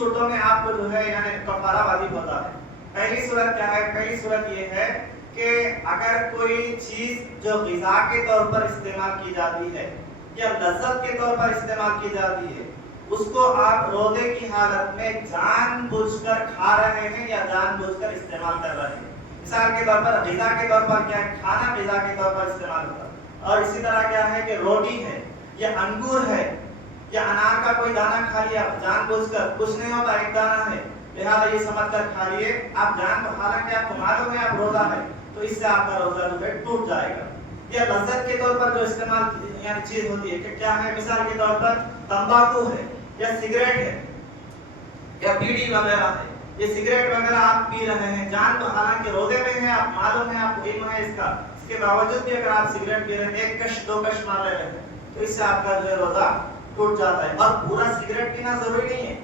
صورتوں میں آپ کو جو ہے یعنی کفارہ واجب ہوتا ہے۔ پہلی صورت کیا ہے؟ پہلی صورت یہ ہے کہ اگر کوئی چیز جو غذا کے طور پر استعمال کی جاتی ہے یا لذت کے طور پر استعمال کی جاتی ہے، اس کو آپ روزے کی حالت میں جان بوجھ کر کھا رہے ہیں یا جان بوجھ کر استعمال کر رہے ہیں۔ مثال کے طور پر غذا کے طور پر کیا ہے؟ کھانا غذا کے طور پر استعمال ہوتا ہے۔ اور اسی طرح کیا ہے کہ روٹی ہے یا انگور ہے یا انار کا کوئی دانہ کھا لیا جان بوجھ کر، کچھ نہیں ہوتا ایک دانہ ہے لہذا یہ سمجھ کر کھا لیے، آپ جان کو حالانکہ آپ کو معلوم ہے آپ روزہ ہے تو اس سے آپ کا روزہ جو ہے ٹوٹ جائے گا۔ یا لذت کے طور پر جو استعمال یعنی چیز ہوتی ہے کہ کیا ہے؟ مثال کے طور پر تمباکو ہے یا سگریٹ ہے یا بیڑی وغیرہ ہے، یہ سگریٹ وغیرہ آپ پی رہے ہیں جان تو حالانکہ روزے میں ہے، آپ معلوم ہے، آپ کو علم ہے اس کا، اس کے باوجود بھی اگر آپ سگریٹ پی رہے ہیں، ایک کش دو کش مار رہے ہیں تو اس سے آپ کا جو ہے روزہ ٹوٹ جاتا ہے۔ اور پورا سگریٹ پینا ضروری نہیں ہے،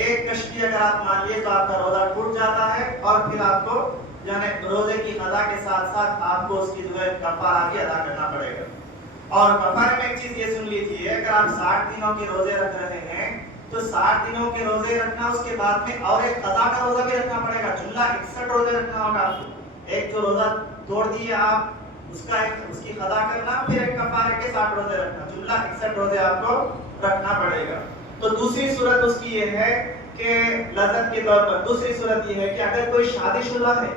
ایک کش بھی اگر آپ مان لیے تو آپ کا روزہ ٹوٹ جاتا ہے اور پھر آپ کو یعنی روزے کی قضا کے ساتھ ساتھ آپ کو اس کی جو ہے کفارہ بھی ادا کرنا پڑے گا۔ اور کفارے میں ایک چیز یہ سن لیجیے، اگر آپ 60 دنوں کے روزے رکھ رہے ہیں تو 60 دنوں کے روزے رکھنا، اس کے بعد میں اور ایک قضا کا روزہ بھی رکھنا پڑے گا، جملہ 61 روزے رکھنا ہوگا آپ کو۔ ایک جو روزہ توڑ دیے آپ اس کی قضا کرنا، پھر ایک کفارے کے 60 روزے رکھنا، جملہ 61 روزے آپ کو رکھنا پڑے گا۔ تو دوسری صورت اس کی یہ ہے کہ لذت کے طور پر دوسری صورت یہ ہے کہ اگر کوئی شادی شدہ ہے،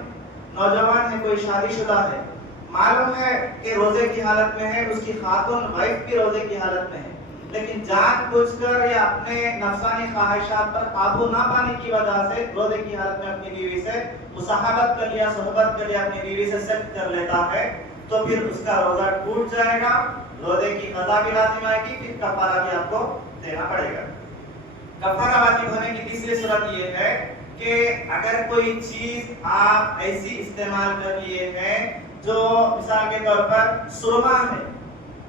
نوجوان ہے، کوئی شادی شدہ ہے، معلوم ہے کہ روزے کی حالت میں ہے، اس کی خاتون وائف بھی روزے کی حالت میں ہے، لیکن جان بوجھ کر یا اپنے نفسانی خواہشات پر قابو نہ پانے کی وجہ سے روزے کی حالت میں اپنی بیوی سے مصاحبت کر لیا، صحبت کر لیا، اپنی بیوی سے سخت کر لیتا ہے تو پھر اس کا روزہ ٹوٹ جائے گا، روزے کی قضا بھی لازم آئے گی، پھر کفارہ بھی آپ کو دینا پڑے گا۔ کفارہ واجب ہونے کی تیسری صورت یہ ہے کہ اگر کوئی چیز آپ ایسی استعمال کر لیے ہیں جو مثال کے طور پر سرما ہے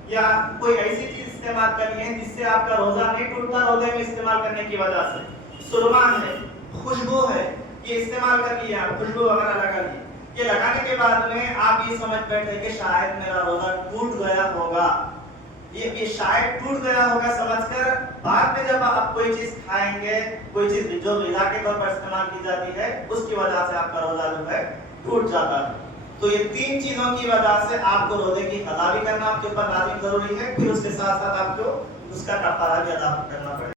یا کوئی ایسی چیز استعمال کر لیے ہیں جس سے آپ کا روزہ نہیں ٹوٹتا روزے میں استعمال کرنے کی وجہ سے، سرما ہے، خوشبو ہے، یہ استعمال کر لیا، خوشبو وغیرہ لگا لی، یہ لگانے کے بعد میں آپ یہ سمجھ بیٹھے کہ شاید میرا روزہ ٹوٹ گیا ہوگا، یہ شاید ٹوٹ گیا ہوگا سمجھ کر بعد میں جب آپ کوئی چیز کھائیں گے، کوئی چیز جو غذا کے طور پر استعمال کی جاتی ہے اس کی وجہ سے آپ کا روزہ جو ہے ٹوٹ جاتا ہے۔ تو یہ تین چیزوں کی وجہ سے آپ کو روزے کی قضا بھی کرنا آپ کے اوپر لازم ضروری ہے، پھر اس کے ساتھ ساتھ آپ کو اس کا کفارہ بھی ادا کرنا پڑے گا۔